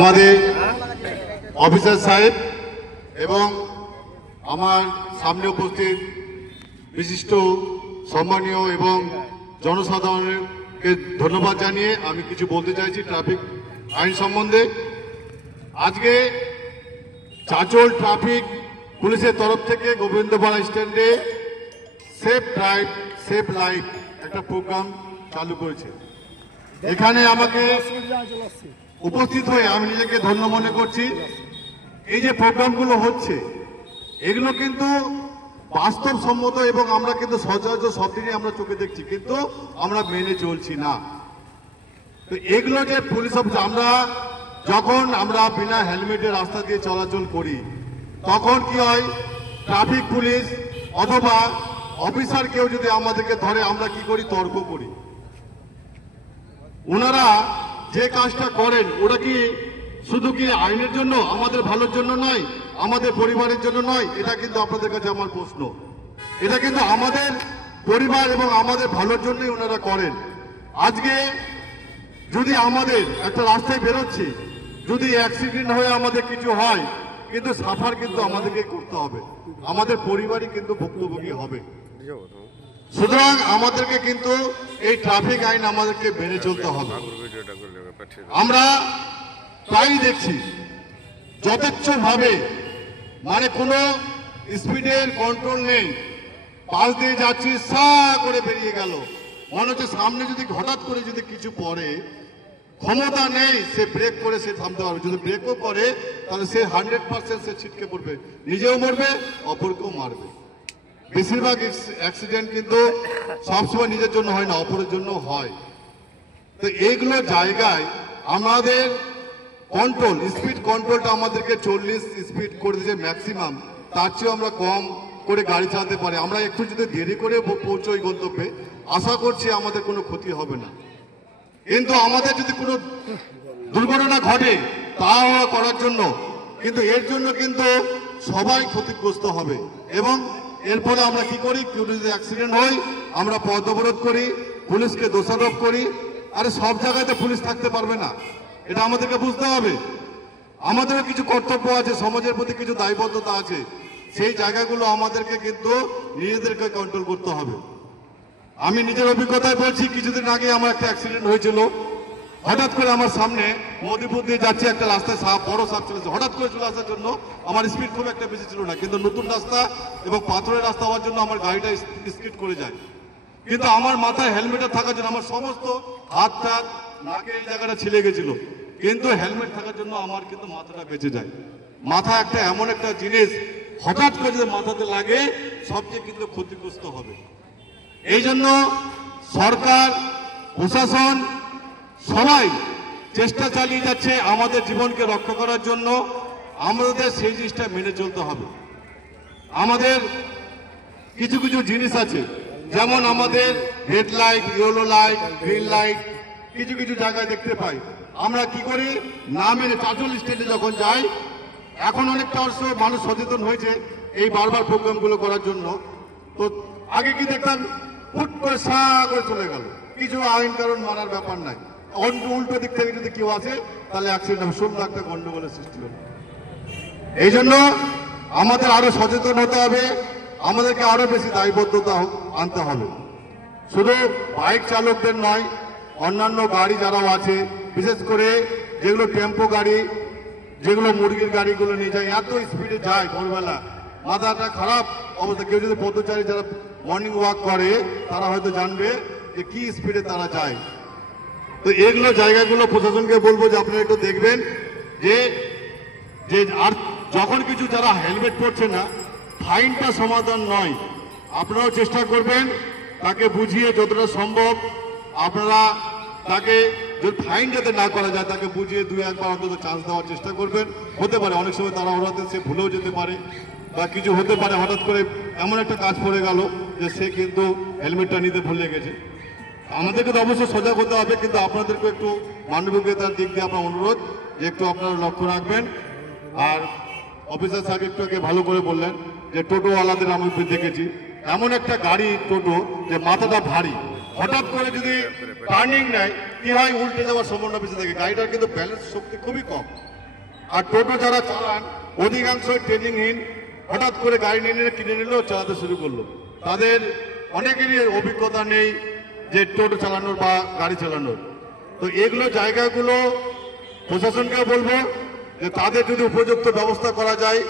আমাদের অফিসার সাহেব এবং আমার সামনে উপস্থিত বিশিষ্ট সম্মানীয় এবং জনসাধারণকে ধন্যবাদ জানিয়ে আমি কিছু বলতে চাইছি ট্রাফিক আইন সম্বন্ধে। আজকে চাঁচল ট্রাফিক পুলিশের তরফ থেকে গোবিন্দপাড়া স্ট্যান্ডে সেফ ড্রাইভ সেফ লাইফ একটা প্রোগ্রাম চালু করেছে। এখানে আমাকে উপস্থিত হয়ে আমি নিজেকে ধন্য মনে করছি। এই যে প্রোগ্রামগুলো হচ্ছে এগুলো কিন্তু বাস্তবসম্মত এবং আমরা কিন্তু সচরাচর সব দিনই আমরা চোখে দেখছি, কিন্তু আমরা মেনে চলছি না। তো এগুলো যে পুলিশ অফিস যখন আমরা বিনা হেলমেটে রাস্তা দিয়ে চলাচল করি তখন কি হয়, ট্রাফিক পুলিশ অথবা অফিসার কেউ যদি আমাদেরকে ধরে আমরা কি করি, তর্ক করি। ওনারা যে কাজটা করেন ওটা কি শুধু কি আইনের জন্য, আমাদের ভালোর জন্য নয়, আমাদের পরিবারের জন্য নয়? এটা কিন্তু আপনাদের কাছে আমার প্রশ্ন। এটা কিন্তু আমাদের পরিবার এবং আমাদের ভালোর জন্যই ওনারা করেন। আজকে যদি আমাদের একটা রাস্তায় বেরোচ্ছি, যদি অ্যাক্সিডেন্ট হয়ে আমাদের কিছু হয়, কিন্তু সাফার কিন্তু আমাদেরকে করতে হবে, আমাদের পরিবারই কিন্তু ভুক্তভোগী হবে। সুতরাং আমাদেরকে কিন্তু এই ট্রাফিক আইন আমাদেরকে মেনে চলতে হবে। আমরা প্রায়ই দেখছি যথেচ্ছভাবে মানে কোনো স্পিডের কন্ট্রোল নেই, পাশ দিয়ে যাচ্ছি সা করে বেরিয়ে গেল, মনে হচ্ছে সামনে যদি হঠাৎ করে যদি কিছু পড়ে ক্ষমতা নেই সে ব্রেক করে সে থামতে পারবে। যদি ব্রেকও করে তাহলে সে 100% সে ছিটকে পড়বে, নিজেও মরবে অপরকেও মারবে। বেশিরভাগ অ্যাক্সিডেন্ট কিন্তু সবসময় নিজের জন্য হয় না, অপরের জন্য হয়। তো এইগুলো জায়গায় আমাদের কন্ট্রোল, স্পিড কন্ট্রোলটা আমাদেরকে 40 স্পিড করে দিয়েছে ম্যাক্সিমাম, তার চেয়েও আমরা কম করে গাড়ি চালাতে পারি। আমরা একটু যদি দেরি করে পৌঁছই গন্তব্যে, আশা করছি আমাদের কোনো ক্ষতি হবে না। কিন্তু আমাদের যদি কোনো দুর্ঘটনা ঘটে তা করার জন্য কিন্তু এর জন্য কিন্তু সবাই ক্ষতিগ্রস্ত হবে। এবং এরপরে আমরা কি করি, কেউ যদি অ্যাক্সিডেন্ট হয় আমরা পথ অবরোধ করি, পুলিশকে দোষারোপ করি। আরে সব জায়গাতে পুলিশ থাকতে পারবে না, এটা আমাদেরকে বুঝতে হবে। আমাদেরও কিছু কর্তব্য আছে, সমাজের প্রতি কিছু দায়বদ্ধতা আছে, সেই জায়গাগুলো আমাদেরকে কিন্তু নিজেদেরকে কন্ট্রোল করতে হবে। আমি নিজের অভিজ্ঞতায় বলছি, কিছুদিন আগে আমার একটা অ্যাক্সিডেন্ট হয়েছিল। হঠাৎ করে আমার সামনে মদিপুর দিয়ে যাচ্ছে একটা রাস্তায় বড় সাপ চলেছে, হঠাৎ করে চলে আসার জন্য আমার স্পিড খুব একটা বেশি ছিল না, কিন্তু নতুন রাস্তা এবং পাথরের রাস্তা হওয়ার জন্য আমার গাড়িটা স্কিড করে যায়। কিন্তু আমার মাথায় হেলমেটটা থাকার জন্য আমার সমস্ত হাত টাত নাকে এই জায়গাটা ছিলে গেছিল, কিন্তু হেলমেট থাকার জন্য আমার কিন্তু মাথাটা বেঁচে যায়। মাথা একটা এমন একটা জিনিস, হঠাৎ করে যদি মাথাতে লাগে সবচেয়ে কিন্তু ক্ষতিগ্রস্ত হবে। এই জন্য সরকার, প্রশাসন সবাই চেষ্টা চালিয়ে যাচ্ছে আমাদের জীবনকে রক্ষা করার জন্য। আমাদের সেই জিনিসটা মেনে চলতে হবে। আমাদের কিছু কিছু জিনিস আছে, যেমন আমাদের red light, yellow light, green light কিছু কিছু জায়গায় দেখতে পাই। আমরা কি করি, না মেনে চাঁচল স্ট্যান্ডে যখন যাই, এখন অনেকটা মানুষ সচেতন হয়েছে এই বারবার প্রোগ্রামগুলো করার জন্য। তো আগে কি দেখতাম, ফুট করে সা করে চলে গেল, কিছু আইন কারণ মানার ব্যাপার নাই। উল্টো দিক থেকে যদি কেউ আসে তাহলে অ্যাক্সিডেন্ট হবে, সুন্দর একটা গন্ডগোলের সৃষ্টি হবে। এই জন্য আমাদের আরো সচেতন হতে হবে, আমাদেরকে আরো বেশি দায়বদ্ধতা আনতে হবে। শুধু বাইক চালকদের নয়, অন্যান্য গাড়ি যারাও আছে, বিশেষ করে যেগুলো টেম্পো গাড়ি, যেগুলো মুরগির গাড়িগুলো নিয়ে যায়, এত স্পিডে যায় ভোরবেলা, মাথাটা খারাপ অবস্থা। কেউ যদি পথচারী যারা মর্নিং ওয়াক করে তারা হয়তো জানবে যে কি স্পিডে তারা যায়। তো এগুলো জায়গাগুলো প্রশাসনকে বলবো যে আপনারা একটু দেখবেন যে আর যখন কিছু যারা হেলমেট পরছে না, ফাইনটা সমাধান নয়, আপনারাও চেষ্টা করবেন তাকে বুঝিয়ে যতটা সম্ভব আপনারা তাকে যদি ফাইন যাতে না করা যায় তাকে বুঝিয়ে 2-1 অন্তত চান্স দেওয়ার চেষ্টা করবেন। হতে পারে অনেক সময় তারা ওরাতে সে ভুলেও যেতে পারে বা কিছু হতে পারে, হঠাৎ করে এমন একটা কাজ পড়ে গেল যে সে কিন্তু হেলমেটটা নিতে ভুলে গেছে। আমাদেরকে তো অবশ্যই সজাগ হতে হবে, কিন্তু আপনাদেরকে একটু মানবিকতার দিক দিয়ে আপনার অনুরোধ যে একটু আপনারা লক্ষ্য রাখবেন। আর অফিসার সাহেব একটু আগে ভালো করে বললেন যে টোটোওয়ালাদের আমি দেখেছি এমন একটা গাড়ি টোটো যে মাথাটা ভারী, হঠাৎ করে যদি টার্নিং নেয় কি হয়, উল্টে যাওয়ার সম্ভাবনা বেশি থাকে। গাড়িটার কিন্তু ব্যালেন্স শক্তি খুবই কম। আর টোটো যারা চালান অধিকাংশই ট্রেনিংহীন, হঠাৎ করে গাড়ি নিয়ে কিনে নিল, চালাতে শুরু করলো। তাদের অনেকেরই অভিজ্ঞতা নেই যে টোটো চালানোর বা গাড়ি চালানোর। তো এগুলো জায়গাগুলো প্রশাসনকে বলবো যে তাদের যদি উপযুক্ত ব্যবস্থা করা যায়।